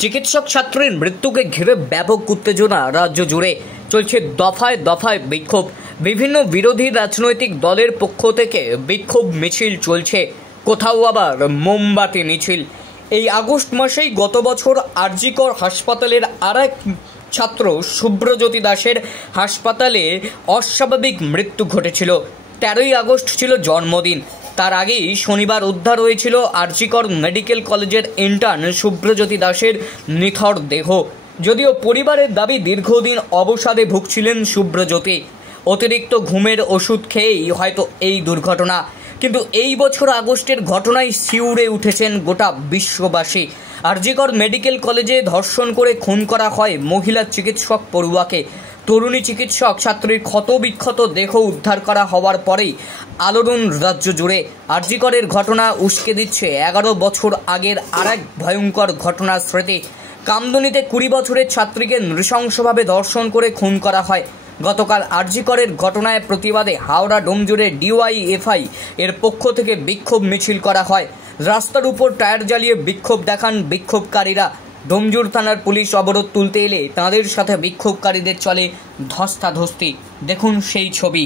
চিকিৎসক ছাত্রীর মৃত্যুকে ঘিরে ব্যাপক উত্তেজনা রাজ্য জুড়ে চলছে। দফায় দফায় বিক্ষোভ, বিভিন্ন বিরোধী রাজনৈতিক দলের পক্ষ থেকে বিক্ষোভ মিছিল চলছে, কোথাও আবার মোমবাতি মিছিল। এই আগস্ট মাসেই গত বছর আরজিকর হাসপাতালের আরেক ছাত্র শুভ্রজ্যোতি দাসের হাসপাতালে অস্বাভাবিক মৃত্যু ঘটেছিল। 13ই আগস্ট ছিল জন্মদিন। তার আগেই শনিবার উদ্ধার হয়েছিল আরজিকর মেডিকেল কলেজের ইন্টার্ন শুভ্রজ্যোতি দাসের নিথর দেহ। যদিও পরিবারের দাবি দীর্ঘদিন অবসাদে ভুগছিলেন শুভ্রজ্যোতি, অতিরিক্ত ঘুমের ওষুধ খেয়েই হয়তো এই দুর্ঘটনা। কিন্তু এই বছর আগস্টের ঘটনায় শিউরে উঠেছেন গোটা বিশ্ববাসী। আরজিকর মেডিকেল কলেজে ধর্ষণ করে খুন করা হয় মহিলা চিকিৎসক পড়ুয়াকে। তরুণী চিকিৎসক ছাত্রীর ক্ষতবিক্ষত দেহ উদ্ধার করা হওয়ার পরেই আলোড়ন রাজ্য জুড়ে। আরজিকরের ঘটনা উস্কে দিচ্ছে 11 বছর আগের আরেক ভয়ঙ্কর ঘটনার স্মৃতি। কামদুনিতে 20 বছরের ছাত্রীকে নৃশংসভাবে ধর্ষণ করে খুন করা হয়। গতকাল আরজিকরের ঘটনায় প্রতিবাদে হাওড়া ডোমজুড়ে ডিওয়াইএফআই এর পক্ষ থেকে বিক্ষোভ মিছিল করা হয়। রাস্তার উপর টায়ার জ্বালিয়ে বিক্ষোভ দেখান বিক্ষোভকারীরা। ডোমজুর থানার পুলিশ অবরোধ তুলতে এলে তাঁদের সাথে বিক্ষোভকারীদের চলে ধস্তাধস্তি। দেখুন সেই ছবি।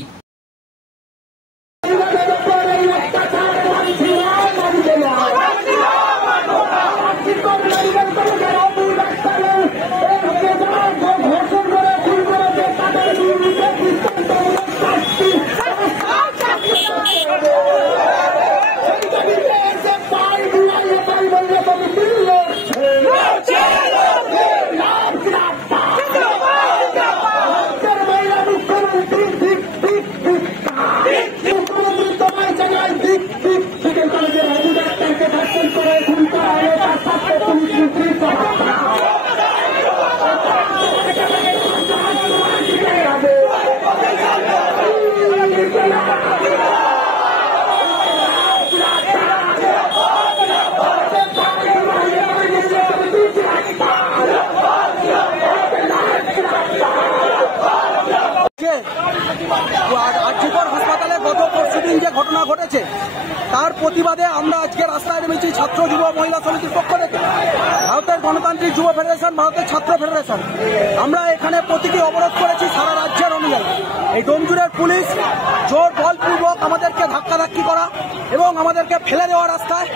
আরজিকর হাসপাতালে গত পরশুদিন যে ঘটনা ঘটেছে তার প্রতিবাদে আমরা আজকে রাস্তায় নেমেছি ছাত্র যুব মহিলা সমিতির পক্ষ থেকে, ভারতের গণতান্ত্রিক যুব ফেডারেশন, ভারতের ছাত্র ফেডারেশন। আমরা এখানে প্রতীকী অবরোধ করেছি সারা রাজ্যের অনুযায়ী। এই ডোমজুরের পুলিশ জোর বলপূর্বক আমাদেরকে ধাক্কাধাক্কি করা এবং আমাদেরকে ফেলে দেওয়া রাস্তায়,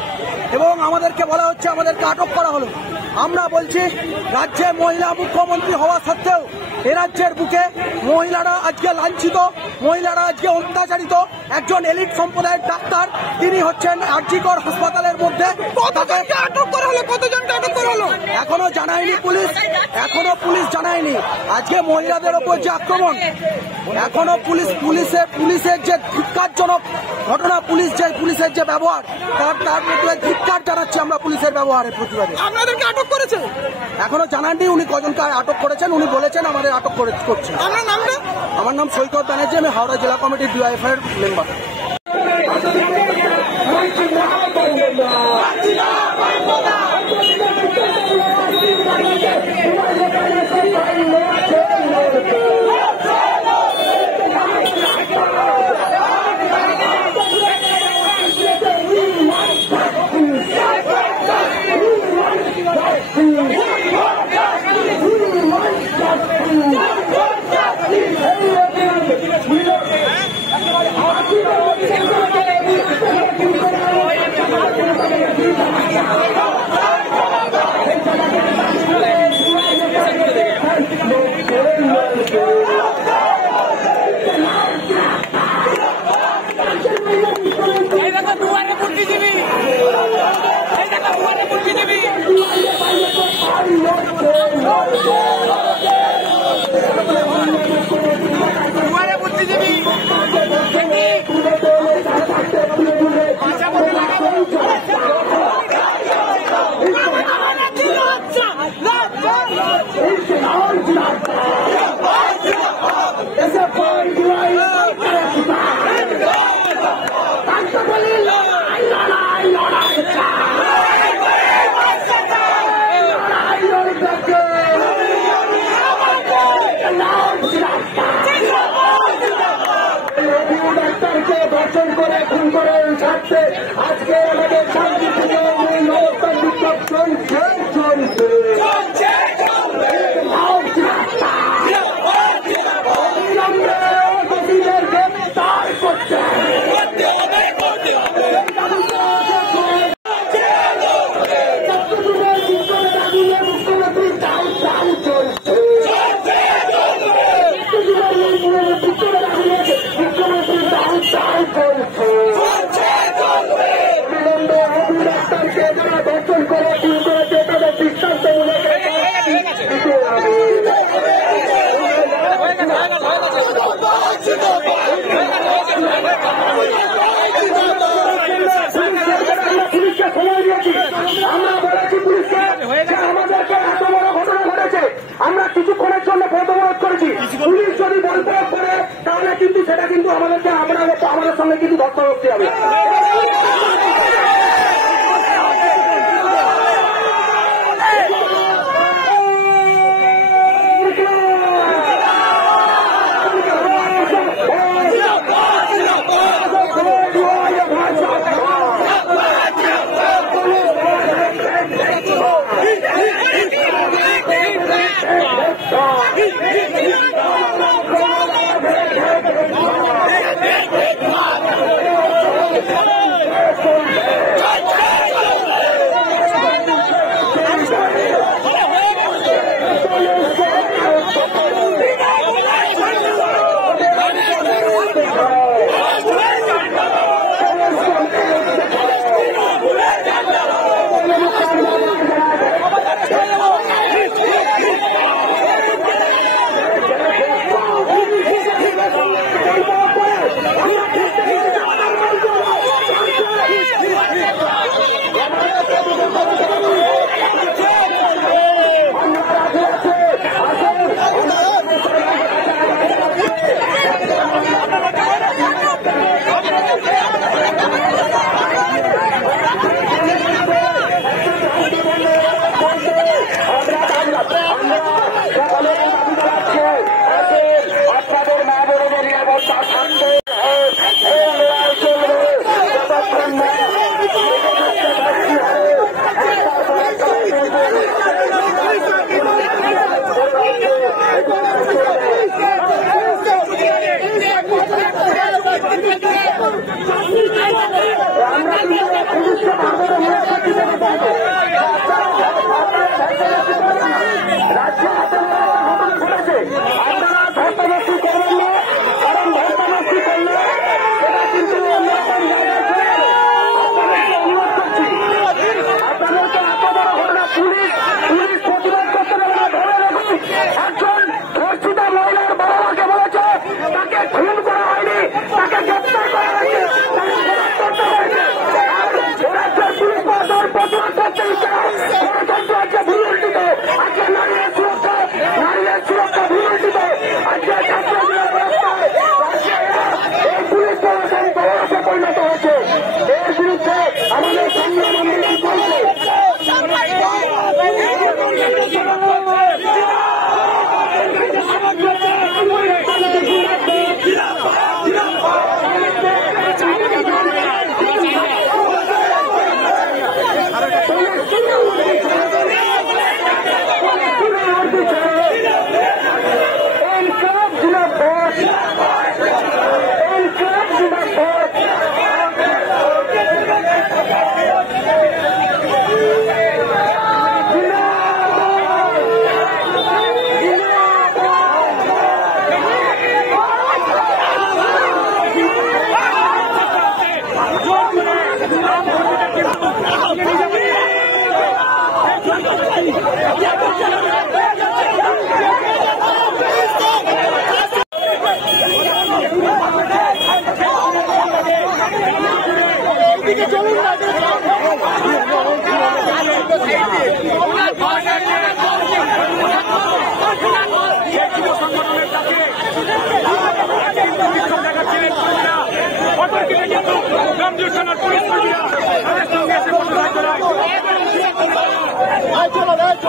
এবং আমাদেরকে বলা হচ্ছে আমাদেরকে আটক করা হলো। আমরা বলছি রাজ্যে মহিলা মুখ্যমন্ত্রী হওয়া সত্ত্বেও এ রাজ্যের বুকে মহিলারা আজকে লাঞ্ছিত, মহিলারা আজকে অত্যাচারিত। একজন এলিট সম্প্রদায়ের ডাক্তার, তিনি হচ্ছেন আরজিকর হাসপাতালের মধ্যে। কতজনকে আটক করা হলো? কতজনকে আটক করা হলো এখনো জানায়নি পুলিশ, এখনো পুলিশ জানায়নি। আজকে মহিলাদের ওপর যে আক্রমণ, এখনো পুলিশের যে ধিক্কারজনক ঘটনা, পুলিশের যে ব্যবহার, তার মধ্যে ধিক্কার জানাচ্ছি আমরা পুলিশের ব্যবহারের প্রতিবাদে। আপনাদেরকে আটক করেছে? এখনো জানাননি উনি কজনকে আটক করেছেন। উনি বলেছেন আমাদের আটক করছে। আমার নাম সৈকত ব্যানার্জি, আমি হাওড়া জেলা কমিটির ডিওয়াইএফআই এর মেম্বার। ধর্ষণ করে খুন করে ছাড়ছে। আজকে আমাদের শান্তিপূর্ণ চলছে। সেটা কিন্তু আমাদের সঙ্গে কিন্তু ধর্ষণ করতে হবে।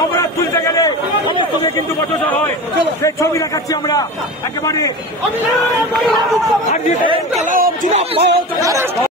আমরা তুলতে গেলে সমস্ত কিন্তু বচসা হয়, সেই ছবি দেখাচ্ছি আমরা একেবারে।